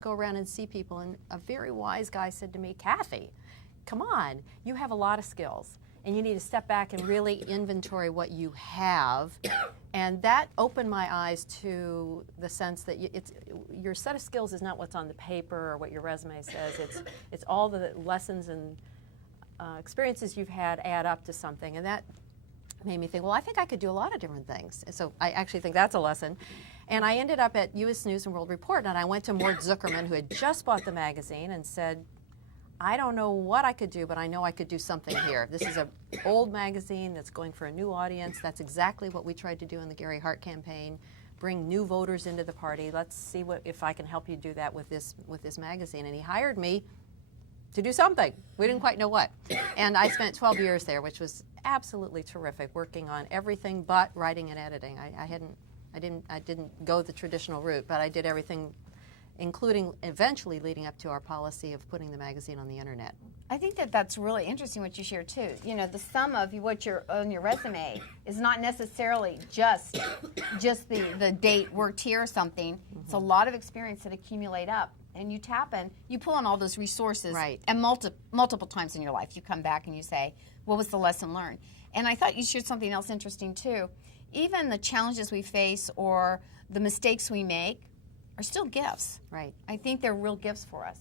go around and see people, and a very wise guy said to me, Kathy, come on, you have a lot of skills, and you need to step back and really inventory what you have. And that opened my eyes to the sense that your set of skills is not what's on the paper or what your resume says. It's all the lessons and experiences you've had add up to something. And that made me think, well, I think I could do a lot of different things. And so I actually think that's a lesson. And I ended up at U.S. News and World Report, and I went to Mort Zuckerman, who had just bought the magazine, and said, I don't know what I could do, but I know I could do something here. This is an old magazine that's going for a new audience. That's exactly what we tried to do in the Gary Hart campaign, bring new voters into the party. Let's see if I can help you do that with this magazine. And he hired me to do something. We didn't quite know what. And I spent 12 years there, which was absolutely terrific, working on everything but writing and editing. I didn't go the traditional route, but I did everything, including eventually leading up to our policy of putting the magazine on the internet. I think that's really interesting what you share too. You know, the sum of what you're on your resume is not necessarily just the date worked here or something. Mm-hmm. It's a lot of experience that accumulate up, and you pull on all those resources. Right. And multiple times in your life you come back and you say, what was the lesson learned? And I thought you shared something else interesting too. Even the challenges we face or the mistakes we make are still gifts. Right. I think they're real gifts for us.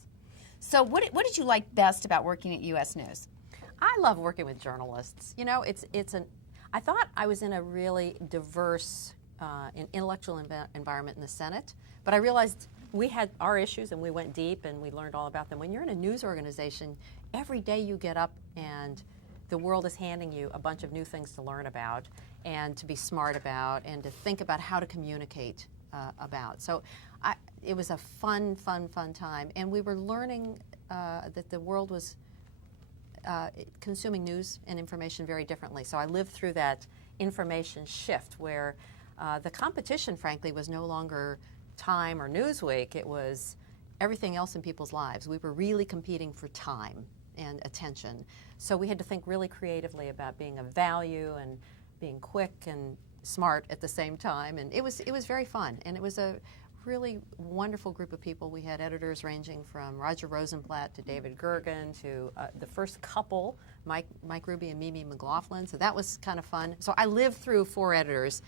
So what did you like best about working at U.S. News? I love working with journalists. You know, I thought I was in a really diverse intellectual environment in the Senate, but I realized we had our issues and we went deep and we learned all about them. When you're in a news organization, every day you get up and the world is handing you a bunch of new things to learn about and to be smart about and to think about how to communicate about. So it was a fun time. And we were learning that the world was consuming news and information very differently. So I lived through that information shift where the competition, frankly, was no longer Time or Newsweek. It was everything else in people's lives. We were really competing for time and attention. So we had to think really creatively about being of value and being quick and smart at the same time. And it was very fun. And it was a really wonderful group of people. We had editors ranging from Roger Rosenblatt to David Gergen to the first couple, Mike Ruby and Mimi McLaughlin. So that was kind of fun. So I lived through 4 editors.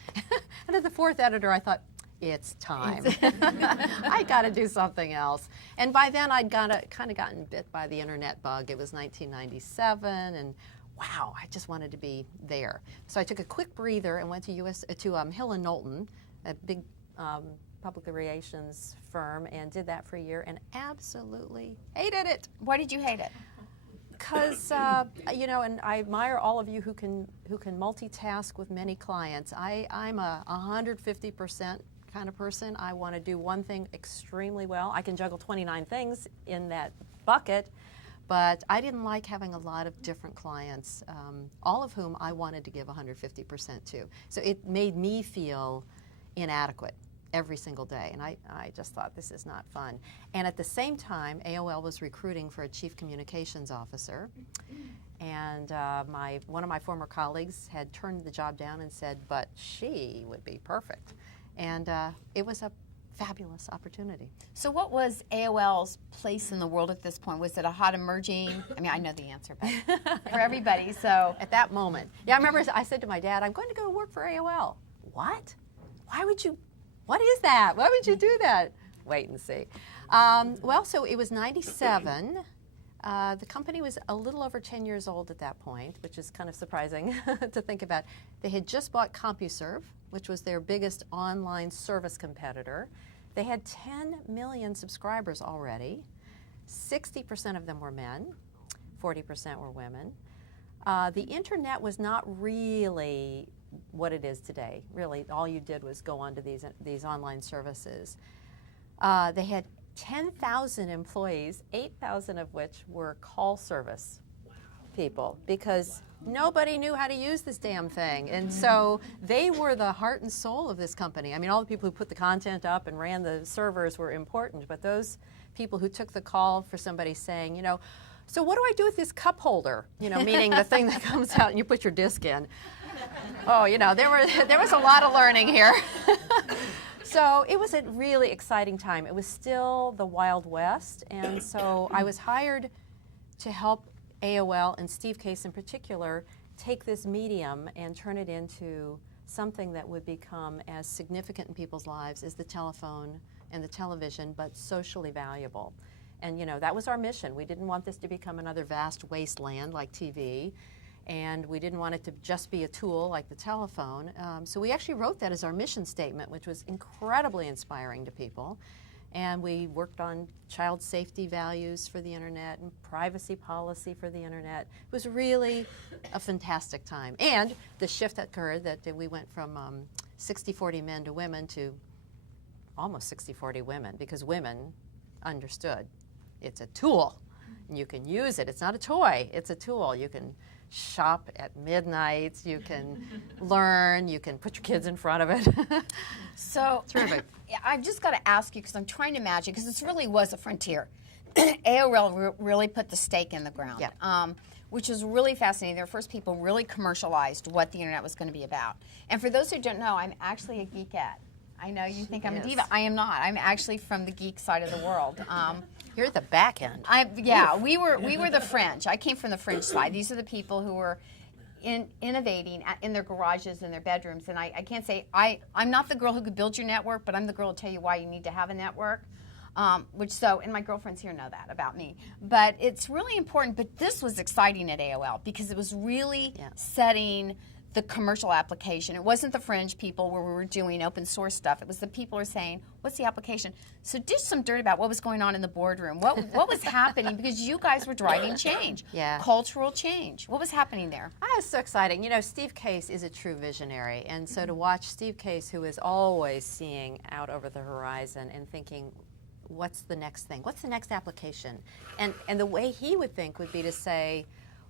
And at the 4th editor, I thought, it's time. I got to do something else. And by then, I'd kind of gotten bit by the internet bug. It was 1997, and wow, I just wanted to be there. So I took a quick breather and went to Hill & Knowlton, a big public relations firm, and did that for a year, and absolutely hated it. Why did you hate it? Because you know, and I admire all of you who can multitask with many clients. I'm a 150% kind of person. I want to do one thing extremely well. I can juggle 29 things in that bucket, but I didn't like having a lot of different clients, all of whom I wanted to give 150% to. So it made me feel inadequate every single day, and I just thought, this is not fun. And at the same time, AOL was recruiting for a chief communications officer, and one of my former colleagues had turned the job down and said, but she would be perfect. And it was a fabulous opportunity. So what was AOL's place in the world at this point? Was it a hot emerging? I mean, I know the answer, but for everybody, so. At that moment. Yeah, I remember I said to my dad, I'm going to go to work for AOL. What? What is that? Why would you do that? Wait and see. Well, so it was 97. The company was a little over 10 years old at that point, which is kind of surprising to think about. They had just bought CompuServe, which was their biggest online service competitor. They had 10 million subscribers already. 60% of them were men, 40% were women. The internet was not really what it is today. Really, all you did was go onto these online services. They had 10,000 employees, 8,000 of which were call service people, because nobody knew how to use this damn thing. And so they were the heart and soul of this company. I mean, all the people who put the content up and ran the servers were important, but those people who took the call for somebody saying, you know, so what do I do with this cup holder? You know, meaning the thing that comes out and you put your disc in. Oh, you know, there was a lot of learning here. So it was a really exciting time. It was still the Wild West, and so I was hired to help AOL and Steve Case in particular take this medium and turn it into something that would become as significant in people's lives as the telephone and the television, but socially valuable. And you know, that was our mission. We didn't want this to become another vast wasteland like TV, and we didn't want it to just be a tool like the telephone. So we actually wrote that as our mission statement, which was incredibly inspiring to people. And we worked on child safety values for the internet and privacy policy for the internet. It was really a fantastic time. And the shift that occurred, that we went from 60-40 men to women to almost 60-40 women, because women understood it's a tool and you can use it. It's not a toy, it's a tool. You can shop at midnight, you can learn, you can put your kids in front of it. So, terrific. I've just got to ask you, because I'm trying to imagine, because this really was a frontier. AOL really put the stake in the ground, which was really fascinating. They were the first people who really commercialized what the internet was going to be about. And for those who don't know, I'm actually a geekette. I know you think I'm a diva. I am not. I'm actually from the geek side of the world. You're at the back end. We were the fringe. I came from the fringe side. These are the people who were innovating in their garages and their bedrooms. And I can't say I'm not the girl who could build your network, but I'm the girl to tell you why you need to have a network. And my girlfriends here know that about me. But it's really important. But this was exciting at AOL because it was really setting the commercial application. It wasn't the fringe people where we were doing open source stuff. It was the people who are saying, what's the application? So dish some dirt about what was going on in the boardroom. What was happening? Because you guys were driving change, cultural change. What was happening there? Oh, it's so exciting. You know, Steve Case is a true visionary. And so to watch Steve Case, who is always seeing out over the horizon and thinking, what's the next thing? What's the next application? And the way he would think would be to say,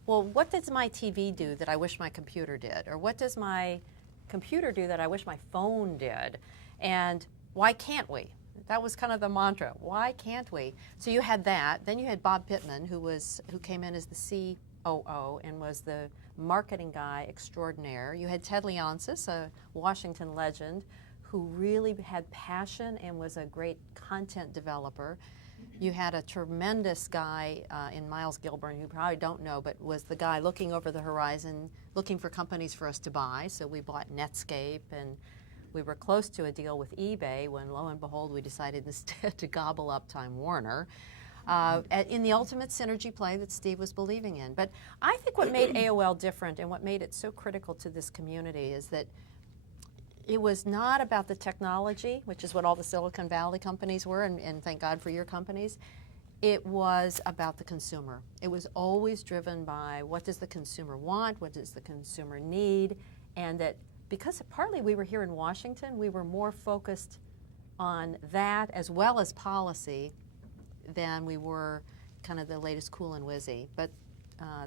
well, what does my TV do that I wish my computer did? Or what does my computer do that I wish my phone did? And why can't we? That was kind of the mantra. Why can't we? So you had that. Then you had Bob Pittman, who came in as the COO and was the marketing guy extraordinaire. You had Ted Leonsis, a Washington legend, who really had passion and was a great content developer. You had a tremendous guy in Miles Gilburn, who you probably don't know, but was the guy looking over the horizon, looking for companies for us to buy. So we bought Netscape, and we were close to a deal with eBay when, lo and behold, we decided instead to gobble up Time Warner in the ultimate synergy play that Steve was believing in. But I think what made AOL different and what made it so critical to this community is that it was not about the technology, which is what all the Silicon Valley companies were, and thank God for your companies. It was about the consumer. It was always driven by what does the consumer want, what does the consumer need, and that because partly we were here in Washington, we were more focused on that as well as policy than we were kind of the latest cool and whizzy. But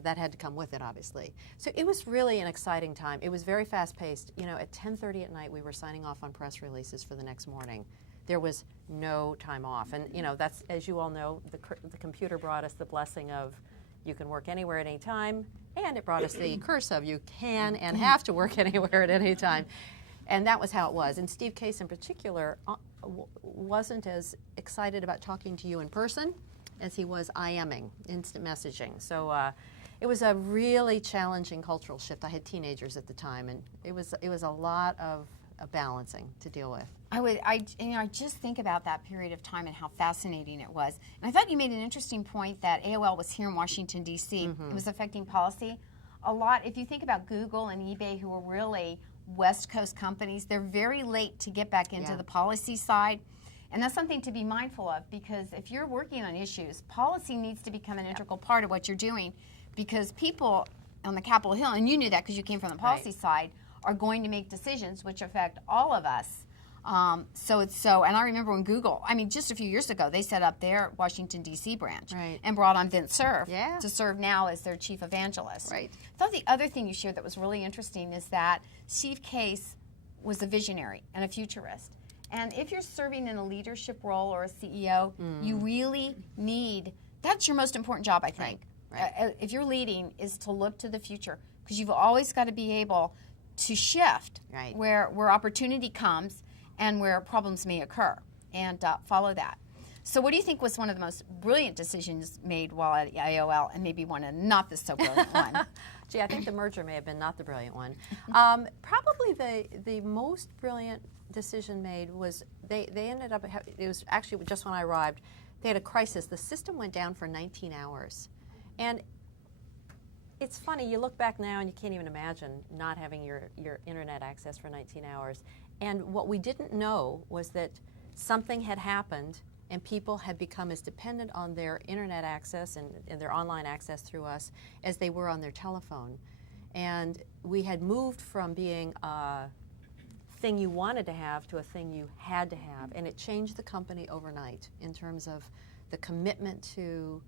that had to come with it, obviously. So it was really an exciting time. It was very fast-paced. You know, at 10:30 at night, we were signing off on press releases for the next morning. There was no time off. And, you know, that's, as you all know, the computer brought us the blessing of you can work anywhere at any time, and it brought us the curse of you can and have to work anywhere at any time. And that was how it was. And Steve Case, in particular, wasn't as excited about talking to you in person as he was IMing, instant messaging. So it was a really challenging cultural shift. I had teenagers at the time, and it was a lot of balancing to deal with. I just think about that period of time and how fascinating it was. And I thought you made an interesting point that AOL was here in Washington, D.C. It was affecting policy. A lot, if you think about Google and eBay, who were really West Coast companies, they're very late to get back into the policy side. And that's something to be mindful of, because if you're working on issues, policy needs to become an integral part of what you're doing, because people on the Capitol Hill, and you knew that because you came from the policy side, are going to make decisions which affect all of us. And I remember when Google, just a few years ago, they set up their Washington, D.C. branch and brought on Vince Cerf to serve now as their chief evangelist. I thought the other thing you shared that was really interesting is that Steve Case was a visionary and a futurist. And if you're serving in a leadership role or a CEO, you really need, that's your most important job, I think. If you're leading, is to look to the future, because you've always got to be able to shift where opportunity comes. and where problems may occur, and follow that. So what do you think was one of the most brilliant decisions made while at AOL, and maybe one of not the so brilliant one? Gee, I think the merger may have been not the brilliant one. Probably the most brilliant decision made was they ended up, it was actually just when I arrived, they had a crisis. The system went down for 19 hours. And it's funny, you look back now and you can't even imagine not having your internet access for 19 hours. And what we didn't know was that something had happened and people had become as dependent on their internet access and their online access through us as they were on their telephone. And we had moved from being a thing you wanted to have to a thing you had to have. And it changed the company overnight in terms of the commitment to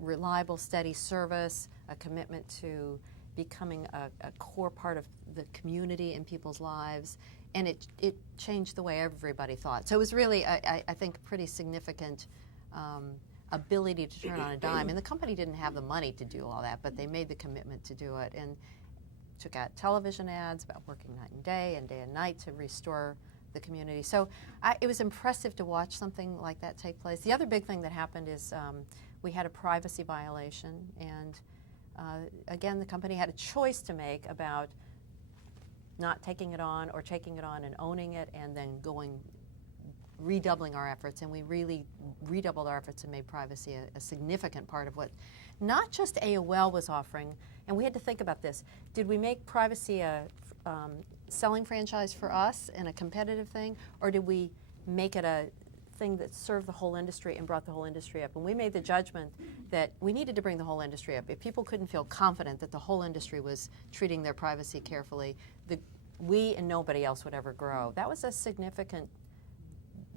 reliable, steady service, a commitment to becoming a core part of the community in people's lives. And it changed the way everybody thought. So it was really, I think, a pretty significant ability to turn on a dime. And the company didn't have the money to do all that, but they made the commitment to do it. And took out television ads about working night and night to restore the community. So it was impressive to watch something like that take place. The other big thing that happened is we had a privacy violation. And again, the company had a choice to make about not taking it on or taking it on and owning it and then redoubling our efforts. And we really redoubled our efforts and made privacy a significant part of what not just AOL was offering. And we had to think about this. Did we make privacy a selling franchise for us and a competitive thing, or did we make it a thing that served the whole industry and brought the whole industry up? And we made the judgment that we needed to bring the whole industry up. If people couldn't feel confident that the whole industry was treating their privacy carefully, we and nobody else would ever grow. That was a significant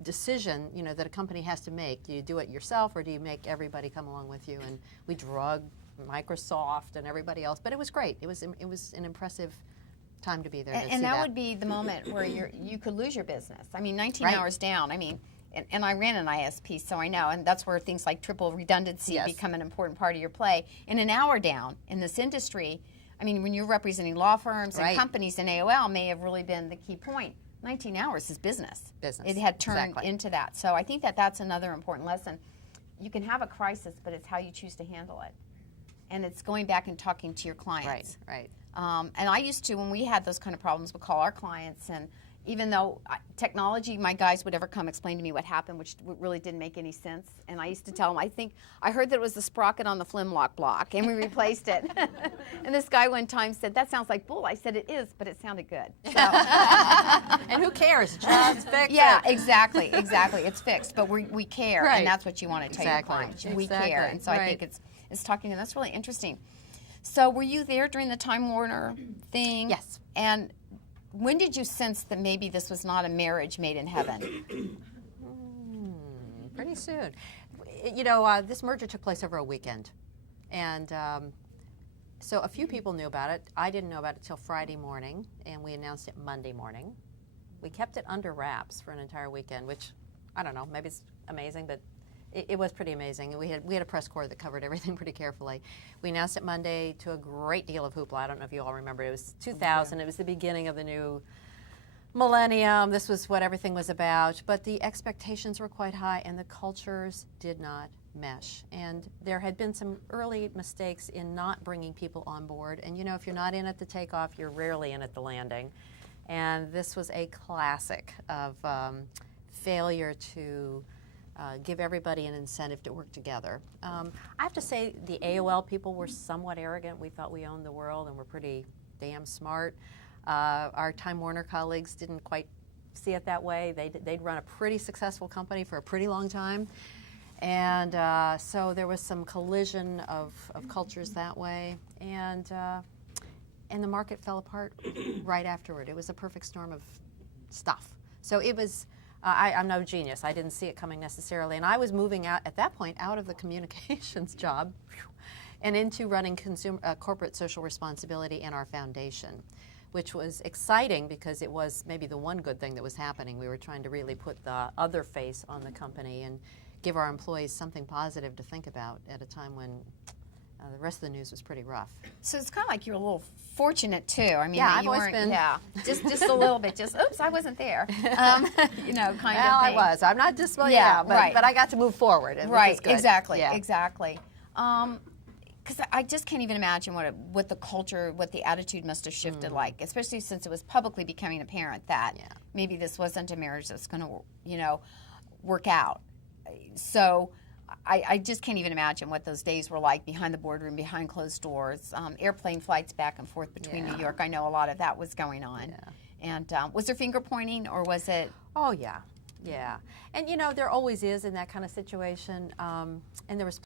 decision, that a company has to make. Do you do it yourself, or do you make everybody come along with you? And we drug Microsoft and everybody else, but it was great. It was an impressive time to be there. And that would be the moment where you could lose your business. I mean, 19 hours down. I mean, and I ran an ISP, so I know, and that's where things like triple redundancy become an important part of your play. And an hour down in this industry, I mean, when you're representing law firms and companies, and AOL may have really been the key point. 19 hours is business. It had turned into that. So I think that's another important lesson. You can have a crisis, but it's how you choose to handle it. And it's going back and talking to your clients. Right. And I used to, when we had those kind of problems, would call our clients, and even though technology, my guys would ever come explain to me what happened, which really didn't make any sense. And I used to tell them, I heard that it was the sprocket on the Flimlock block, and we replaced it. And this guy one time said, that sounds like bull. I said, it is, but it sounded good. So. And who cares? Just fix it. Yeah, exactly. It's fixed, but we care, and that's what you want to tell your clients. We care, and so I think it's talking, and that's really interesting. So were you there during the Time Warner thing? Yes. And when did you sense that maybe this was not a marriage made in heaven? Pretty soon. This merger took place over a weekend. And so a few people knew about it. I didn't know about it till Friday morning, and we announced it Monday morning. We kept it under wraps for an entire weekend, which, I don't know, maybe it's amazing, but it was pretty amazing. We had a press corps that covered everything pretty carefully. We announced it Monday to a great deal of hoopla. I don't know if you all remember. It was 2000. It was the beginning of the new millennium. This was what everything was about. But the expectations were quite high, and the cultures did not mesh. And there had been some early mistakes in not bringing people on board. And, if you're not in at the takeoff, you're rarely in at the landing. And this was a classic of failure to give everybody an incentive to work together. I have to say the AOL people were somewhat arrogant. We thought we owned the world and were pretty damn smart. Our Time Warner colleagues didn't quite see it that way. They'd run a pretty successful company for a pretty long time. And so there was some collision of cultures that way. And the market fell apart right afterward. It was a perfect storm of stuff. So it was... I'm no genius. I didn't see it coming necessarily. And I was moving out, at that point, out of the communications job and into running corporate social responsibility in our foundation, which was exciting because it was maybe the one good thing that was happening. We were trying to really put the other face on the company and give our employees something positive to think about at a time when The rest of the news was pretty rough. So it's kind of like you're a little fortunate too. I mean, Yeah, that I've you always weren't, been. yeah, just a little bit. Just oops, I wasn't there. You know, kind Well, of I thing. was. I'm not just, well, Yeah, yeah, but, right. but I got to move forward. And Right, which is good. exactly, Yeah. exactly. Because I just can't even imagine what the culture, what the attitude must have shifted like, especially since it was publicly becoming apparent that Yeah. maybe this wasn't a marriage that's going to, you know, work out. So I just can't even imagine what those days were like behind the boardroom, behind closed doors, airplane flights back and forth between Yeah. New York. I know a lot of that was going on. Yeah. And was there finger pointing or was it? Oh, yeah. Yeah. And, you know, there always is in that kind of situation. And there was